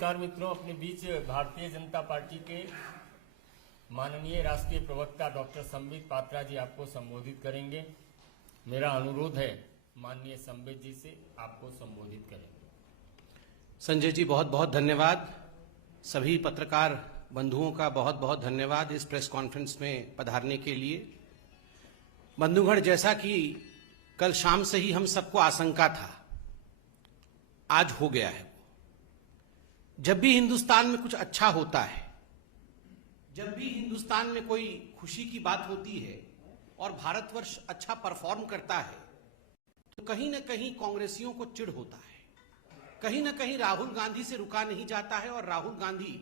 नमस्कार मित्रों, अपने बीच भारतीय जनता पार्टी के माननीय राष्ट्रीय प्रवक्ता डॉक्टर संबित पात्रा जी आपको संबोधित करेंगे। मेरा अनुरोध है माननीय संबित जी से आपको संबोधित करेंगे। संजय जी बहुत बहुत धन्यवाद। सभी पत्रकार बंधुओं का बहुत बहुत धन्यवाद इस प्रेस कॉन्फ्रेंस में पधारने के लिए। बंधुगण, जैसा कि कल शाम से ही हम सबको आशंका था, आज हो गया है। जब भी हिंदुस्तान में कुछ अच्छा होता है, जब भी हिंदुस्तान में कोई खुशी की बात होती है और भारतवर्ष अच्छा परफॉर्म करता है, तो कहीं ना कहीं कांग्रेसियों को चिढ़ होता है। कहीं ना कहीं राहुल गांधी से रुका नहीं जाता है और राहुल गांधी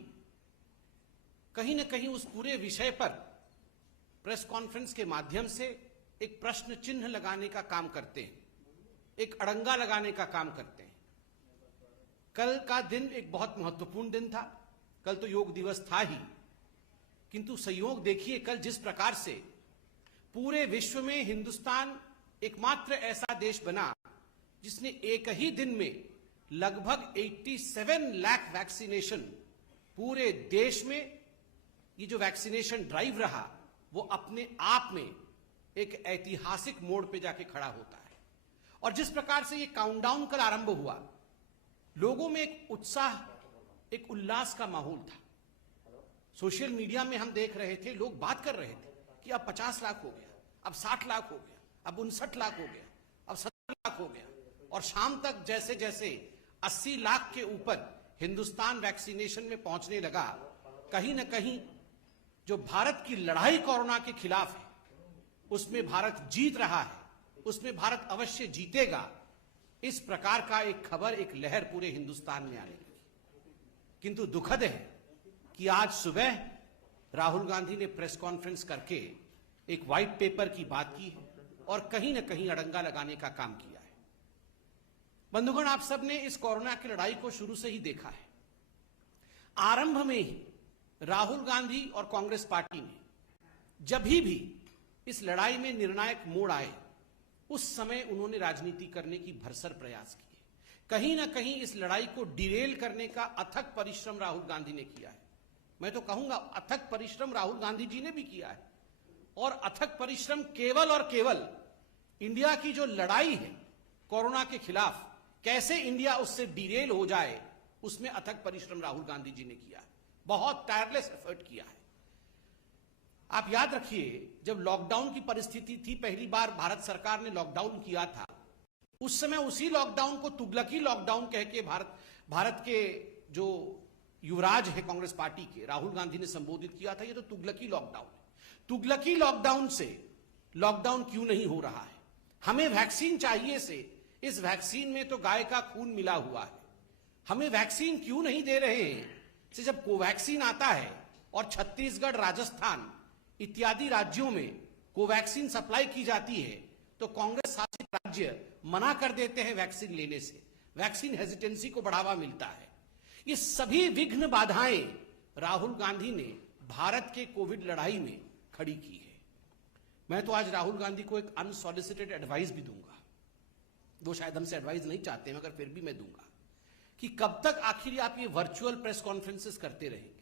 कहीं ना कहीं उस पूरे विषय पर प्रेस कॉन्फ्रेंस के माध्यम से एक प्रश्न चिन्ह लगाने का काम करते हैं, एक अड़ंगा लगाने का काम करते हैं। कल का दिन एक बहुत महत्वपूर्ण दिन था। कल तो योग दिवस था ही, किंतु संयोग देखिए कल जिस प्रकार से पूरे विश्व में हिंदुस्तान एकमात्र ऐसा देश बना जिसने एक ही दिन में लगभग 87 लाख वैक्सीनेशन, पूरे देश में ये जो वैक्सीनेशन ड्राइव रहा वो अपने आप में एक ऐतिहासिक मोड़ पे जाके खड़ा होता है। और जिस प्रकार से ये काउंटडाउन कल आरंभ हुआ, लोगों में एक उत्साह, एक उल्लास का माहौल था। सोशल मीडिया में हम देख रहे थे, लोग बात कर रहे थे कि अब 50 लाख हो गया, अब 60 लाख हो गया, अब 59 लाख हो गया, अब 70 लाख हो गया। और शाम तक जैसे जैसे 80 लाख के ऊपर हिंदुस्तान वैक्सीनेशन में पहुंचने लगा, कहीं ना कहीं जो भारत की लड़ाई कोरोना के खिलाफ है उसमें भारत जीत रहा है, उसमें भारत अवश्य जीतेगा, इस प्रकार का एक खबर, एक लहर पूरे हिंदुस्तान में आने लगी। किंतु दुखद है कि आज सुबह राहुल गांधी ने प्रेस कॉन्फ्रेंस करके एक व्हाइट पेपर की बात की है और कहीं ना कहीं अड़ंगा लगाने का काम किया है। बंधुगण, आप सब ने इस कोरोना की लड़ाई को शुरू से ही देखा है। आरंभ में ही राहुल गांधी और कांग्रेस पार्टी ने जब भी इस लड़ाई में निर्णायक मोड़ आए, उस समय उन्होंने राजनीति करने की भरसर प्रयास किए। कहीं ना कहीं इस लड़ाई को डिरेल करने का अथक परिश्रम राहुल गांधी ने किया है। मैं तो कहूंगा अथक परिश्रम राहुल गांधी जी ने भी किया है। और अथक परिश्रम केवल और केवल इंडिया की जो लड़ाई है कोरोना के खिलाफ, कैसे इंडिया उससे डिरेल हो जाए, उसमें अथक परिश्रम राहुल गांधी जी ने किया है। बहुत टायरलेस एफर्ट किया है। आप याद रखिए, जब लॉकडाउन की परिस्थिति थी, पहली बार भारत सरकार ने लॉकडाउन किया था, उस समय उसी लॉकडाउन को तुगलकी लॉकडाउन कह के भारत के जो युवराज है कांग्रेस पार्टी के, राहुल गांधी ने संबोधित किया था, ये तो तुगलकी लॉकडाउन है। तुगलकी लॉकडाउन से लॉकडाउन क्यों नहीं हो रहा है? हमें वैक्सीन चाहिए से इस वैक्सीन में तो गाय का खून मिला हुआ है। हमें वैक्सीन क्यों नहीं दे रहे हैं से जब कोवैक्सीन आता है और छत्तीसगढ़, राजस्थान इत्यादि राज्यों में कोवैक्सीन सप्लाई की जाती है, तो कांग्रेस शासित राज्य मना कर देते हैं वैक्सीन लेने से। वैक्सीन हेजिटेंसी को बढ़ावा मिलता है। ये सभी विघ्न बाधाएं राहुल गांधी ने भारत के कोविड लड़ाई में खड़ी की है। मैं तो आज राहुल गांधी को एक अनसॉलिसिटेड एडवाइस भी दूंगा। वो शायद हमसे एडवाइस नहीं चाहते, मगर फिर भी मैं दूंगा कि कब तक आखिर आप ये वर्चुअल प्रेस कॉन्फ्रेंसेस करते रहेंगे?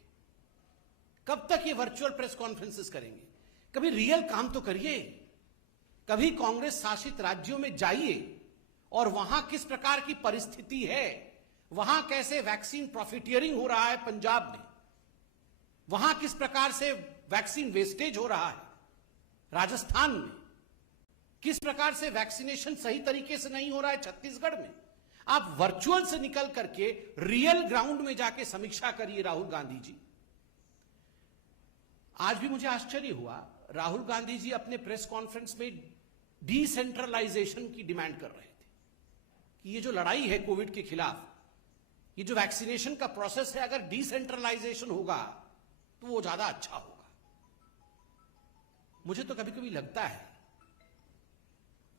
कब तक ये वर्चुअल प्रेस कॉन्फ्रेंसेस करेंगे? कभी रियल काम तो करिए। कभी कांग्रेस शासित राज्यों में जाइए और वहां किस प्रकार की परिस्थिति है, वहां कैसे वैक्सीन प्रॉफिटियरिंग हो रहा है पंजाब में, वहां किस प्रकार से वैक्सीन वेस्टेज हो रहा है राजस्थान में, किस प्रकार से वैक्सीनेशन सही तरीके से नहीं हो रहा है छत्तीसगढ़ में। आप वर्चुअल से निकल करके रियल ग्राउंड में जाके समीक्षा करिए राहुल गांधी जी। आज भी मुझे आश्चर्य हुआ, राहुल गांधी जी अपने प्रेस कॉन्फ्रेंस में डिसेंट्रलाइजेशन की डिमांड कर रहे थे कि ये जो लड़ाई है कोविड के खिलाफ, ये जो वैक्सीनेशन का प्रोसेस है, अगर डिसेंट्रलाइजेशन होगा तो वो ज्यादा अच्छा होगा। मुझे तो कभी कभी लगता है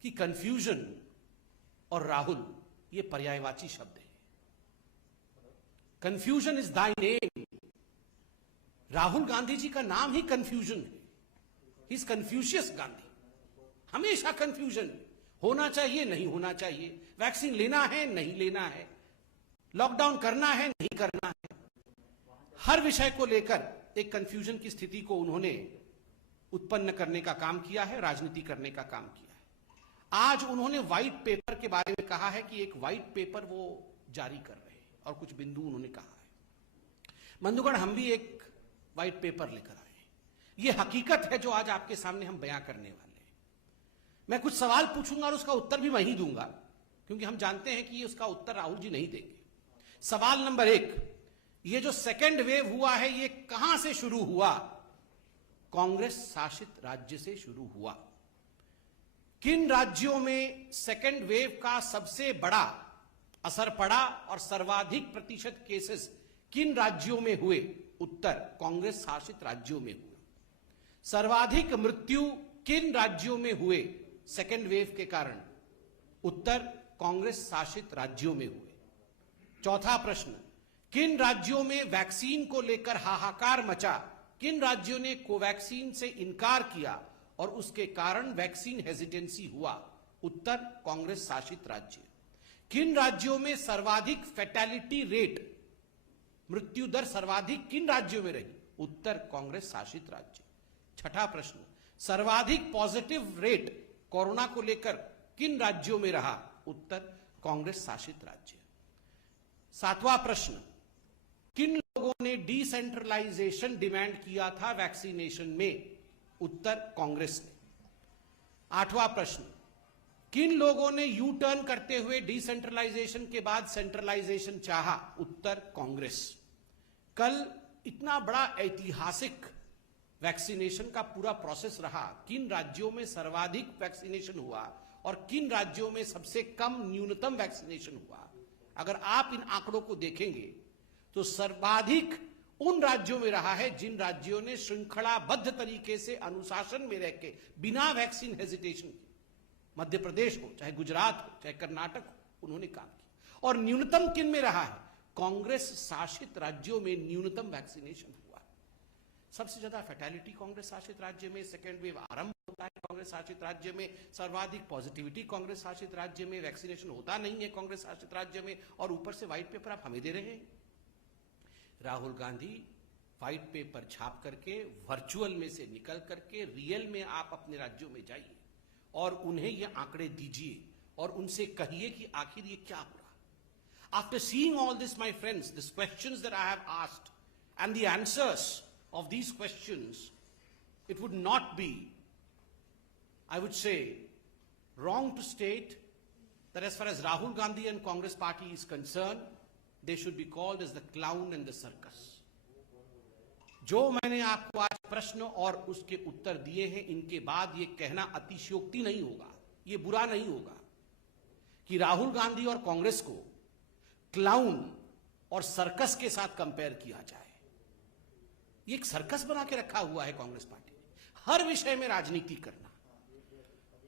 कि कंफ्यूजन और राहुल ये पर्यायवाची शब्द है। Confusion is thy name. Rahul Gandhi ji का नाम ही कंफ्यूजन है। He is Confucius Gandhi. हमेशा कंफ्यूजन, होना चाहिए नहीं होना चाहिए, वैक्सीन लेना है नहीं लेना है। लॉकडाउन करना है नहीं करना है, हर विषय को लेकर एक कंफ्यूजन की स्थिति को उन्होंने उत्पन्न करने का काम किया है, राजनीति करने का काम किया है। आज उन्होंने व्हाइट पेपर के बारे में कहा है कि एक व्हाइट पेपर वो जारी कर रहे हैं और कुछ बिंदु उन्होंने कहा है। बंधुगण, हम भी एक व्हाइट पेपर लेकर आए हैं। ये हकीकत है जो आज आपके सामने हम बयां करने वाले हैं। मैं कुछ सवाल पूछूंगा और उसका उत्तर भी मैं ही दूंगा, क्योंकि हम जानते हैं कि उसका उत्तर राहुल जी नहीं देंगे। सवाल नंबर 1, ये जो सेकेंड वेव हुआ है ये कहां से शुरू हुआ? कांग्रेस शासित राज्य से शुरू हुआ। किन राज्यों में सेकेंड वेव का सबसे बड़ा असर पड़ा और सर्वाधिक प्रतिशत केसेस किन राज्यों में हुए? उत्तर, कांग्रेस शासित राज्यों में हुए। सर्वाधिक मृत्यु किन राज्यों में हुए सेकेंड वेव के कारण? उत्तर, कांग्रेस शासित राज्यों में हुए। चौथा प्रश्न, किन राज्यों में वैक्सीन को लेकर हाहाकार मचा? किन राज्यों ने कोवैक्सीन से इनकार किया और उसके कारण वैक्सीन हेजिटेंसी हुआ? उत्तर, कांग्रेस शासित राज्य। किन राज्यों में सर्वाधिक फैटेलिटी रेट, मृत्यु दर सर्वाधिक किन राज्यों में रही? उत्तर, कांग्रेस शासित राज्य। छठा प्रश्न, सर्वाधिक पॉजिटिव रेट कोरोना को लेकर किन राज्यों में रहा? उत्तर, कांग्रेस शासित राज्य। सातवां प्रश्न, किन लोगों ने डिसेंट्रलाइजेशन डिमांड किया था वैक्सीनेशन में? उत्तर, कांग्रेस ने। आठवां प्रश्न, किन लोगों ने यू टर्न करते हुए डिसेंट्रलाइजेशन के बाद सेंट्रलाइजेशन चाहा? उत्तर, कांग्रेस। कल इतना बड़ा ऐतिहासिक वैक्सीनेशन का पूरा प्रोसेस रहा, किन राज्यों में सर्वाधिक वैक्सीनेशन हुआ और किन राज्यों में सबसे कम न्यूनतम वैक्सीनेशन हुआ? अगर आप इन आंकड़ों को देखेंगे तो सर्वाधिक उन राज्यों में रहा है जिन राज्यों ने श्रृंखलाबद्ध तरीके से अनुशासन में रहकर बिना वैक्सीन हेजिटेशन के, मध्य प्रदेश हो चाहे गुजरात हो चाहे कर्नाटक हो, उन्होंने काम किया। और न्यूनतम किन में रहा है? कांग्रेस शासित राज्यों में न्यूनतम वैक्सीनेशन हुआ। सबसे ज्यादा फैटेलिटी कांग्रेस शासित राज्य में, सेकेंड वेव आरंभ होता है कांग्रेस शासित राज्य में, सर्वाधिक पॉजिटिविटी कांग्रेस शासित राज्य में, वैक्सीनेशन होता नहीं है कांग्रेस शासित राज्य में, और ऊपर से व्हाइट पेपर आप हमें दे रहे हैं। राहुल गांधी व्हाइट पेपर छाप करके, वर्चुअल में से निकल करके रियल में आप अपने राज्यों में जाइए और उन्हें ये आंकड़े दीजिए और उनसे कहिए कि आखिर ये क्या हो रहा। After seeing all this my friends, this questions that I have asked and the answers of these questions, it would not be, I would say, wrong to state that as far as Rahul Gandhi and Congress party is concerned, they should be called as the clown and the circus. जो मैंने आपको आज प्रश्न और उसके उत्तर दिए हैं, इनके बाद ये कहना अतिशयोक्ति नहीं होगा, ये बुरा नहीं होगा कि राहुल गांधी और कांग्रेस को क्लाउन और सर्कस के साथ कंपेयर किया जाए। ये एक सर्कस बना के रखा हुआ है कांग्रेस पार्टी ने, हर विषय में राजनीति करना।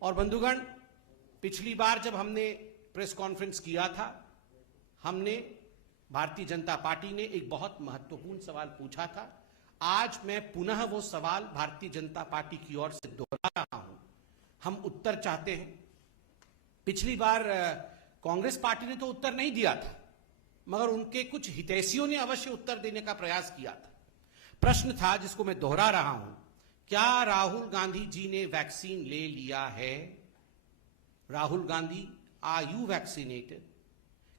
और बंधुगण, पिछली बार जब हमने प्रेस कॉन्फ्रेंस किया था, हमने भारतीय जनता पार्टी ने एक बहुत महत्वपूर्ण सवाल पूछा था। आज मैं पुनः वो सवाल भारतीय जनता पार्टी की ओर से दोहरा रहा हूं। हम उत्तर चाहते हैं। पिछली बार कांग्रेस पार्टी ने तो उत्तर नहीं दिया था, मगर उनके कुछ हितैषियों ने अवश्य उत्तर देने का प्रयास किया था। प्रश्न था जिसको मैं दोहरा रहा हूं, क्या राहुल गांधी जी ने वैक्सीन ले लिया है? Rahul Gandhi, are you vaccinated?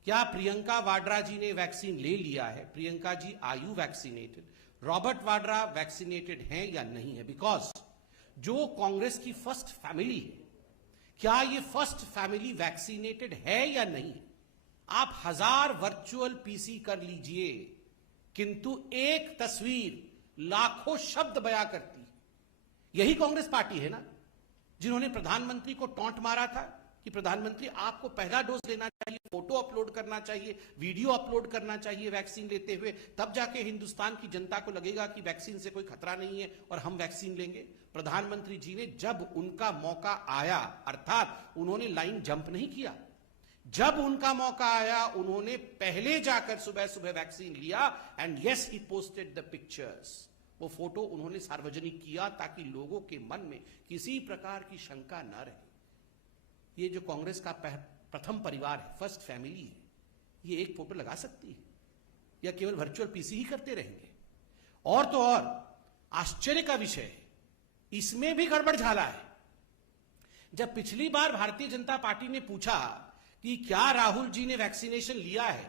क्या प्रियंका वाड्रा जी ने वैक्सीन ले लिया है? Priyanka ji, are you vaccinated? Robert Vadra vaccinated हैं या नहीं है? बिकॉज जो कांग्रेस की फर्स्ट फैमिली है, क्या ये फर्स्ट फैमिली वैक्सीनेटेड है या नहीं? आप 1000 वर्चुअल पीसी कर लीजिए, किंतु एक तस्वीर लाखों शब्द बयां करती है। यही कांग्रेस पार्टी है ना जिन्होंने प्रधानमंत्री को टॉन्ट मारा था कि प्रधानमंत्री आपको पहला डोज लेना चाहिए, फोटो अपलोड करना चाहिए, वीडियो अपलोड करना चाहिए वैक्सीन लेते हुए, तब जाके हिंदुस्तान की जनता को लगेगा कि वैक्सीन से कोई खतरा नहीं है और हम वैक्सीन लेंगे। प्रधानमंत्री जी ने जब उनका मौका आया, अर्थात उन्होंने लाइन जंप नहीं किया, जब उनका मौका आया उन्होंने पहले जाकर सुबह सुबह वैक्सीन लिया and yes he posted the pictures. वो फोटो उन्होंने सार्वजनिक किया ताकि लोगों के मन में किसी प्रकार की शंका न रहे। ये जो कांग्रेस का प्रथम परिवार है, फर्स्ट फैमिली है, ये एक फोटो लगा सकती है या केवल वर्चुअल पीसी ही करते रहेंगे? और तो और आश्चर्य का विषय है, इसमें भी गड़बड़ झाला है। जब पिछली बार भारतीय जनता पार्टी ने पूछा कि क्या राहुल जी ने वैक्सीनेशन लिया है,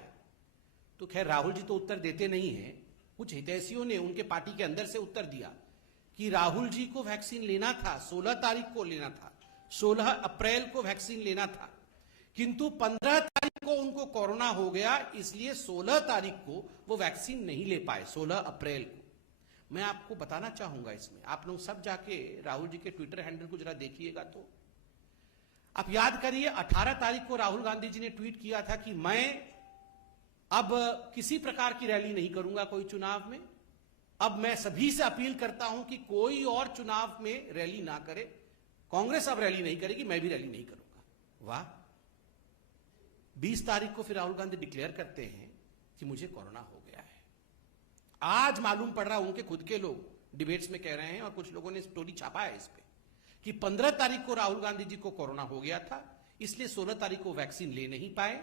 तो खैर राहुल जी तो उत्तर देते नहीं हैं, कुछ हितैषियों ने उनके पार्टी के अंदर से उत्तर दिया कि राहुल जी को वैक्सीन लेना था, 16 तारीख को लेना था, 16 अप्रैल को वैक्सीन लेना था, किंतु 15 तारीख को उनको कोरोना हो गया, इसलिए 16 तारीख को वो वैक्सीन नहीं ले पाए, 16 अप्रैल को। मैं आपको बताना चाहूंगा, इसमें आप लोग सब जाके राहुल जी के ट्विटर हैंडल को जरा देखिएगा। तो आप याद करिए, 18 तारीख को राहुल गांधी जी ने ट्वीट किया था कि मैं अब किसी प्रकार की रैली नहीं करूंगा कोई चुनाव में, अब मैं सभी से अपील करता हूं कि कोई और चुनाव में रैली ना करे, कांग्रेस अब रैली नहीं करेगी, मैं भी रैली नहीं करूंगा। वाह। 20 तारीख को फिर राहुल गांधी डिक्लेयर करते हैं कि मुझे कोरोना हो गया है। आज मालूम पड़ रहा, उनके खुद के लोग डिबेट्स में कह रहे हैं और कुछ लोगों ने स्टोरी छापा है इस पे कि 15 तारीख को राहुल गांधी जी को कोरोना हो गया था, इसलिए 16 तारीख को वैक्सीन ले नहीं पाए।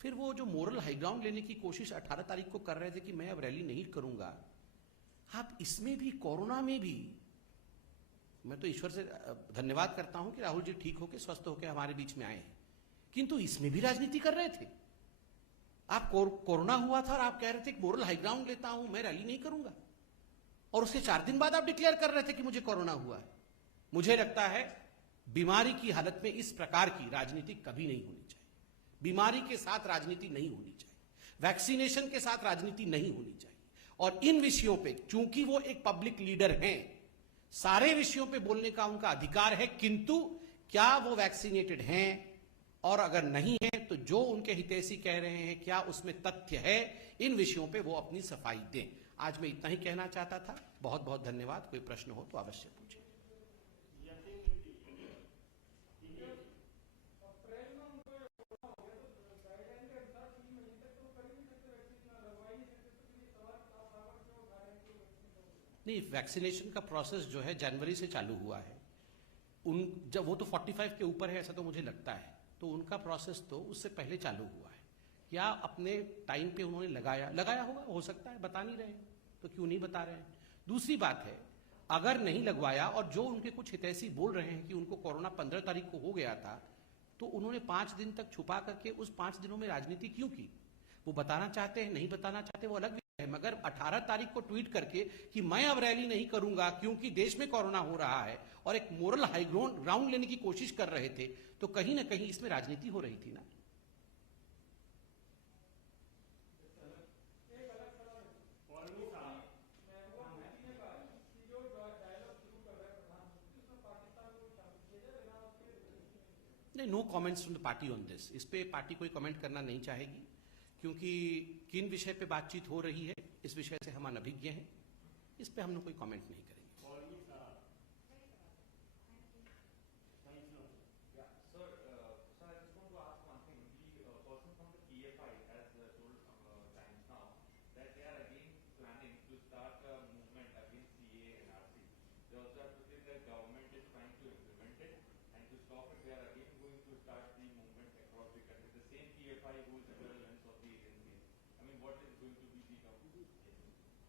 फिर वो जो मोरल हाईग्राउंड लेने की कोशिश 18 तारीख को कर रहे थे कि मैं अब रैली नहीं करूंगा, आप इसमें भी, कोरोना में भी, मैं तो ईश्वर से धन्यवाद करता हूं कि राहुल जी ठीक होकर स्वस्थ होकर हमारे बीच में आए हैं, किंतु इसमें भी राजनीति कर रहे थे। आप कोरोना हुआ था और आप कह रहे थे कि मोरल हाईग्राउंड लेता हूं, मैं रैली नहीं करूंगा, और उसके 4 दिन बाद आप डिक्लेयर कर रहे थे कि मुझे कोरोना हुआ है। मुझे लगता है बीमारी की हालत में इस प्रकार की राजनीति कभी नहीं होनी चाहिए। बीमारी के साथ राजनीति नहीं होनी चाहिए, वैक्सीनेशन के साथ राजनीति नहीं होनी चाहिए। और इन विषयों पे, चूंकि वो एक पब्लिक लीडर हैं, सारे विषयों पे बोलने का उनका अधिकार है, किंतु क्या वो वैक्सीनेटेड हैं, और अगर नहीं है तो जो उनके हितैषी कह रहे हैं क्या उसमें तथ्य है, इन विषयों पे वो अपनी सफाई दें। आज मैं इतना ही कहना चाहता था। बहुत बहुत धन्यवाद। कोई प्रश्न हो तो अवश्य पूछें। नहीं, वैक्सीनेशन का प्रोसेस जो है जनवरी से चालू हुआ है। जब वो तो 45 के ऊपर है ऐसा तो मुझे लगता है, तो उनका प्रोसेस तो उससे पहले चालू हुआ है। क्या अपने टाइम पे उन्होंने लगाया होगा, हो सकता है, बता नहीं रहे हैं तो क्यों नहीं बता रहे हैं। दूसरी बात है, अगर नहीं लगवाया और जो उनके कुछ हितैषी बोल रहे हैं कि उनको कोरोना 15 तारीख को हो गया था, तो उन्होंने 5 दिन तक छुपा करके उस 5 दिनों में राजनीति क्यों की? वो बताना चाहते हैं, नहीं बताना चाहते, वो अलग विषय है। मगर 18 तारीख को ट्वीट करके कि मैं अब रैली नहीं करूंगा क्योंकि देश में कोरोना हो रहा है, और एक मोरल हाई ग्राउंड लेने की कोशिश कर रहे थे, तो कहीं ना कहीं इसमें राजनीति हो रही थी ना। नहीं, no comments from the party on this. इस पे पार्टी कोई कमेंट करना नहीं चाहेगी, क्योंकि किन विषय पे बातचीत हो रही है इस विषय से हम अनभिज्ञ हैं। इस पे हम लोग कोई कमेंट नहीं करेंगे।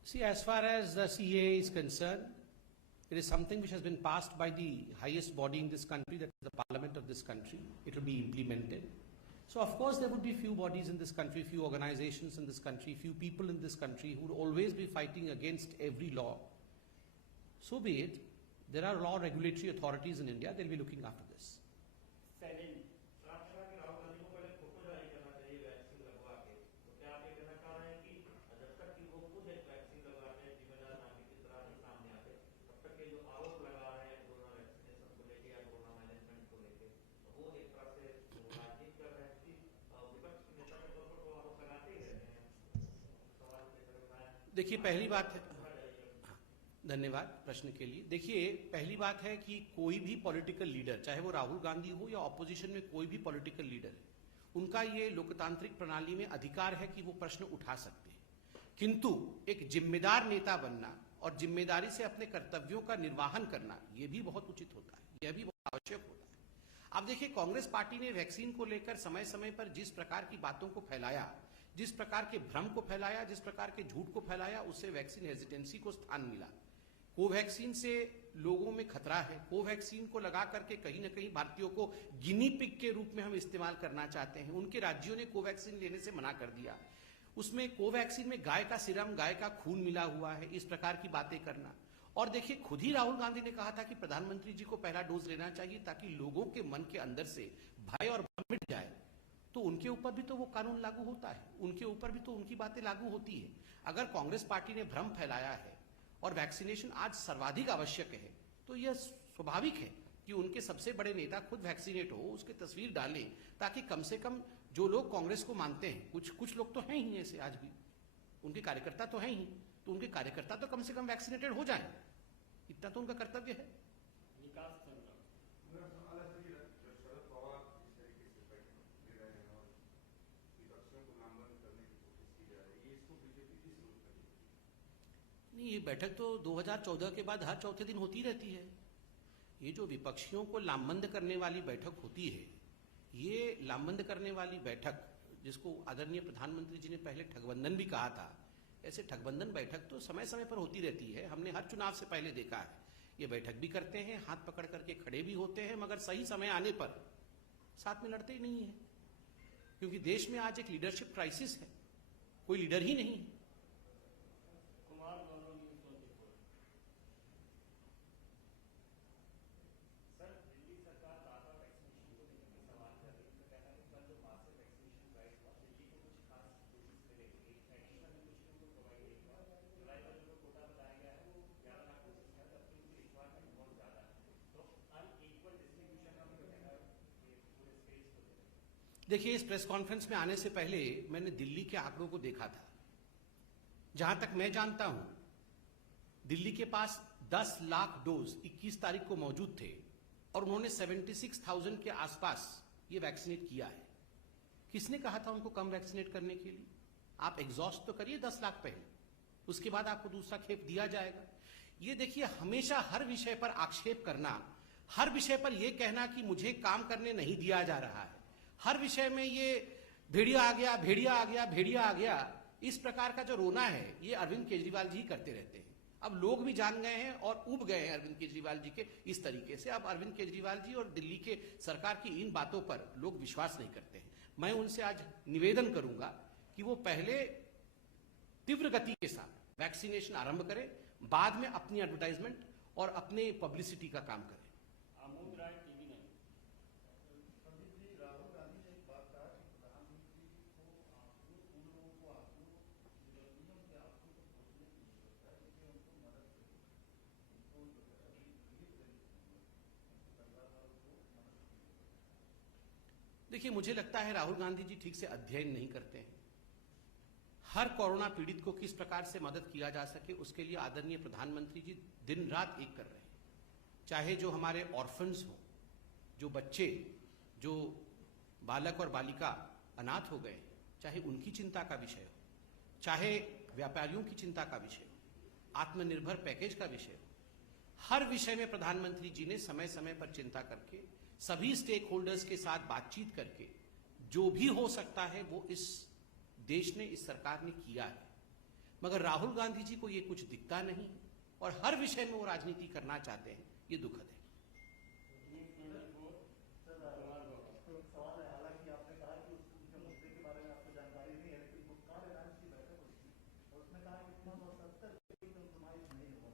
See, as far as the CAA is concerned, it is something which has been passed by the highest body in this country, that is the parliament of this country. It will be implemented. So, of course, there would be few bodies in this country, few organizations in this country, few people in this country who would always be fighting against every law. So be it. There are law regulatory authorities in India, they'll be looking after this. देखिए, पहली बात है, धन्यवाद प्रश्न के लिए। देखिए, पहली बात है कि कोई भी पॉलिटिकल लीडर, चाहे वो राहुल गांधी हो या ऑपोजिशन में कोई भी पॉलिटिकल लीडर, उनका ये लोकतांत्रिक प्रणाली में अधिकार है कि वो प्रश्न उठा सकते हैं, किंतु एक जिम्मेदार नेता बनना और जिम्मेदारी से अपने कर्तव्यों का निर्वहन करना, ये भी बहुत उचित होता है, यह भी बहुत आवश्यक होता है। अब देखिए, कांग्रेस पार्टी ने वैक्सीन को लेकर समय समय पर जिस प्रकार की बातों को फैलाया, जिस प्रकार के भ्रम को फैलाया, जिस प्रकार के झूठ को फैलाया, उससे वैक्सीन हेजिटेंसी को स्थान मिला। कोवैक्सीन से लोगों में खतरा है। कोवैक्सीन को लगा करके कहीं ना कहीं भारतीयों को गिनी पिग के रूप में हम इस्तेमाल करना चाहते हैं। उनके राज्यों ने कोवैक्सीन लेने से मना कर दिया। उसमें कोवैक्सीन में गाय का सीरम, गाय का खून मिला हुआ है, इस प्रकार की बातें करना। और देखिए, खुद ही राहुल गांधी ने कहा था कि प्रधानमंत्री जी को पहला डोज लेना चाहिए ताकि लोगों के मन के अंदर से भय और भ्रम मिट जाए। तो उनके ऊपर भी तो वो कानून लागू होता है, उनके ऊपर भी तो उनकी बातें लागू होती है। अगर कांग्रेस पार्टी ने भ्रम फैलाया है और वैक्सीनेशन आज सर्वाधिक आवश्यक है, तो यह स्वाभाविक है कि उनके सबसे बड़े नेता खुद वैक्सीनेट हो, उसकी तस्वीर डालें, ताकि कम से कम जो लोग कांग्रेस को मानते हैं, कुछ लोग तो हैं ही ऐसे आज भी, उनके कार्यकर्ता तो हैं ही, तो उनके कार्यकर्ता तो कम से कम वैक्सीनेटेड हो जाएं, इतना तो उनका कर्तव्य है। विकास चल रहा मेरा सवाल है कि शरद पवार जिस तरीके से बैठक ले रहे हैं और विपक्षियों को नामबंद करने की कोशिश की जा रही है, इसको बीजेपी किस रूप में देखती है? नहीं, ये बैठक तो 2014 के बाद हर चौथे दिन होती रहती है। ये जो विपक्षियों को लामबंद करने वाली बैठक होती है, ये लामबंद करने वाली बैठक, जिसको आदरणीय प्रधानमंत्री जी ने पहले ठगबंधन भी कहा था, ऐसे ठगबंधन बैठक तो समय समय पर होती रहती है। हमने हर चुनाव से पहले देखा है, ये बैठक भी करते हैं, हाथ पकड़ करके खड़े भी होते हैं, मगर सही समय आने पर साथ में लड़ते ही नहीं है। क्योंकि देश में आज एक लीडरशिप क्राइसिस है, कोई लीडर ही नहीं है। कुमार गौरव न्यूज़ 24। सर, दिल्ली सरकार बार-बार वैक्सीनेशन को लेकर के सवाल कर रही है। तो कहना है कि कल जो मासिव वैक्सीनेशन ड्राइव हुआ, दिल्ली को कुछ खास कोशिश करेगी। एडिशनल में कुछ लोगों को प्रोवाइड करेगा। जुलाई का जो कोटा बताया गया है वो 11 लाख कोशिश है, जबकि उनकी रिक्वायरमेंट बहुत ज्यादा है। तो अनइक्वल डिस्ट्रीब्यूशन का भी कहना है कि पूरे स्टेट्स को देना। देखिए, इस प्रेस कॉन्फ्रेंस में आने से पहले मैंने दिल्ली के आंकड़ों को देखा था। जहां तक मैं जानता हूं, दिल्ली के पास 10 लाख डोज 21 तारीख को मौजूद थे और उन्होंने 76,000 के आसपास ये वैक्सीनेट किया है। किसने कहा था उनको कम वैक्सीनेट करने के लिए? आप एग्जॉस्ट तो करिए 10 लाख पहले, उसके बाद आपको दूसरा खेप दिया जाएगा। ये देखिए, हमेशा हर विषय पर आक्षेप करना, हर विषय पर यह कहना कि मुझे काम करने नहीं दिया जा रहा है, हर विषय में ये भेड़िया आ गया, भेड़िया आ गया, भेड़िया आ गया, इस प्रकार का जो रोना है, ये अरविंद केजरीवाल जी करते रहते हैं। अब लोग भी जान गए हैं और उब गए हैं अरविंद केजरीवाल जी के इस तरीके से। अब अरविंद केजरीवाल जी और दिल्ली के सरकार की इन बातों पर लोग विश्वास नहीं करते हैं। मैं उनसे आज निवेदन करूंगा कि वो पहले तीव्र गति के साथ वैक्सीनेशन आरंभ करें, बाद में अपनी एडवर्टाइजमेंट और अपने पब्लिसिटी का काम करें। आमोद राय, टीवी 9। पंडित जी, राहुल गांधी ने एक बात कहा कि प्रधानमंत्री को आपको उन लोगों को आपको जरूरत है, आपको तो सोचने की जरूरत है, इसलिए उनको मदद करिए, उनको जो है रिलीफ देने की जरूरत है, परिवार वालों को मदद की जरूरत है। देखिए, मुझे लगता है राहुल गांधी जी ठीक से अध्ययन नहीं करते हैं। हर कोरोना पीड़ित को किस प्रकार से मदद किया जा सके, उसके लिए आदरणीय प्रधानमंत्री जी दिन रात एक कर रहे हैं। चाहे जो हमारे ऑर्फन्स हो, जो बच्चे, जो बालक और बालिका अनाथ हो गए, चाहे उनकी चिंता का विषय हो, चाहे व्यापारियों की चिंता का विषय हो, आत्मनिर्भर पैकेज का विषय हो, हर विषय में प्रधानमंत्री जी ने समय समय पर चिंता करके, सभी स्टेक होल्डर्स के साथ बातचीत करके जो भी हो सकता है वो इस देश ने, इस सरकार ने किया है। मगर राहुल गांधी जी को ये कुछ दिखता नहीं और हर विषय में वो राजनीति करना चाहते हैं, ये दुखद है। सवाल है, हालांकि आपने कहा कि उसके मुद्दे के बारे में आपको जानकारी नहीं है, लेकिन गुप्कार एलायंस की बैठक हुई थी और उसमें कहा कि 1970 कंप्रोमाइज नहीं हुआ।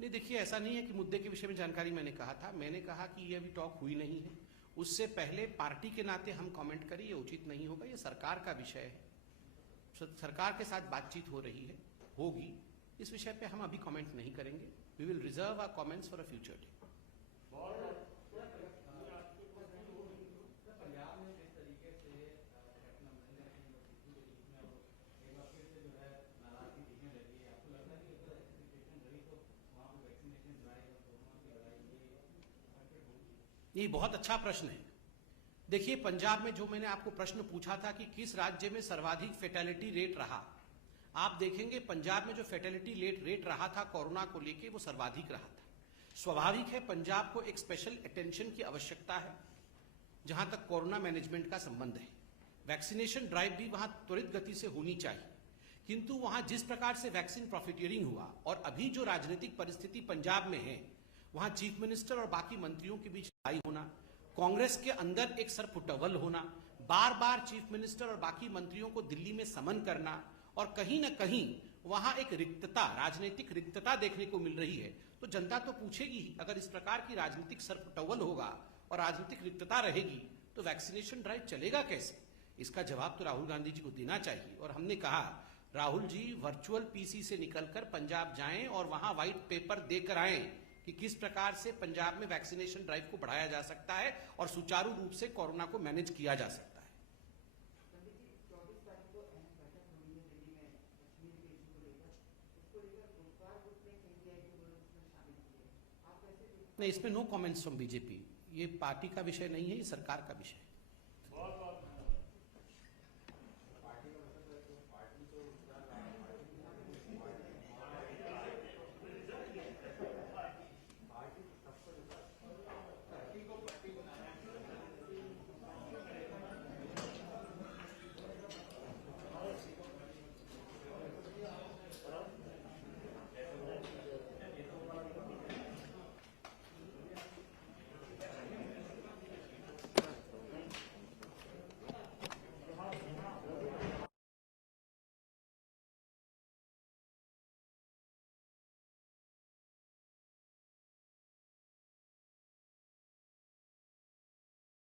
नहीं, देखिए, ऐसा नहीं है कि मुद्दे के विषय में जानकारी मैंने कहा था। मैंने कहा कि ये अभी टॉक हुई नहीं है, उससे पहले पार्टी के नाते हम कमेंट करें, ये उचित नहीं होगा। ये सरकार का विषय है, सरकार के साथ बातचीत हो रही है, होगी, इस विषय पे हम अभी कमेंट नहीं करेंगे। We will reserve our comments for a future day. Punjab में जिस तरीके से कैप्टन अमरिंदर सिंह और सिद्धू के बीच में एक बार फिर से जो है नाराजगी दिखने लगी है, आपको लगता है कि अगर ऐसी सिचुएशन रही तो वहाँ पे वैक्सीनेशन ड्राइव और कोरोना की लड़ाई ये इफेक्टेड होगी? ये बहुत अच्छा प्रश्न है। देखिए, पंजाब में जो मैंने आपको प्रश्न पूछा था कि किस राज्य में सर्वाधिक फेटेलिटी रेट रहा, आप देखेंगे पंजाब में जो फेटेलिटी रेट रहा था कोरोना को लेके, वो सर्वाधिक रहा था। स्वाभाविक है, पंजाब को एक स्पेशल अटेंशन की आवश्यकता है। जहां तक कोरोना मैनेजमेंट का संबंध है। वैक्सीनेशन ड्राइव भी वहां त्वरित गति से होनी चाहिए, किंतु वहां जिस प्रकार से वैक्सीन प्रॉफिटियरिंग हुआ और अभी जो राजनीतिक परिस्थिति पंजाब में है, वहां चीफ मिनिस्टर और बाकी मंत्रियों के बीच लड़ाई होना, कांग्रेस के अंदर एक सरपुटवल होना, बार बार चीफ मिनिस्टर और बाकी मंत्रियों को दिल्ली में समन करना, और कहीं ना कहीं वहां एक रिक्तता, राजनीतिक रिक्तता देखने को मिल रही है। तो जनता तो पूछेगी ही, अगर इस प्रकार की राजनीतिक सरपुटवल होगा और राजनीतिक रिक्तता रहेगी तो वैक्सीनेशन ड्राइव चलेगा कैसे? इसका जवाब तो राहुल गांधी जी को देना चाहिए। और हमने कहा, राहुल जी वर्चुअल पीसी से निकलकर पंजाब जाएं और वहां व्हाइट पेपर देकर आएं कि किस प्रकार से पंजाब में वैक्सीनेशन ड्राइव को बढ़ाया जा सकता है और सुचारू रूप से कोरोना को मैनेज किया जा सकता है। पंडित जी, 24 तारीख को अहम बैठक होनी है दिल्ली में कश्मीर के इशू को लेकर, उसको लेकर गुटकार गुट ने सीबीआई को उसमें शामिल किए, आप कैसे देखते हैं? नहीं, इसमें नो कमेंट्स फ्रॉम बीजेपी। ये पार्टी का विषय नहीं है, ये सरकार का विषय है। बहुत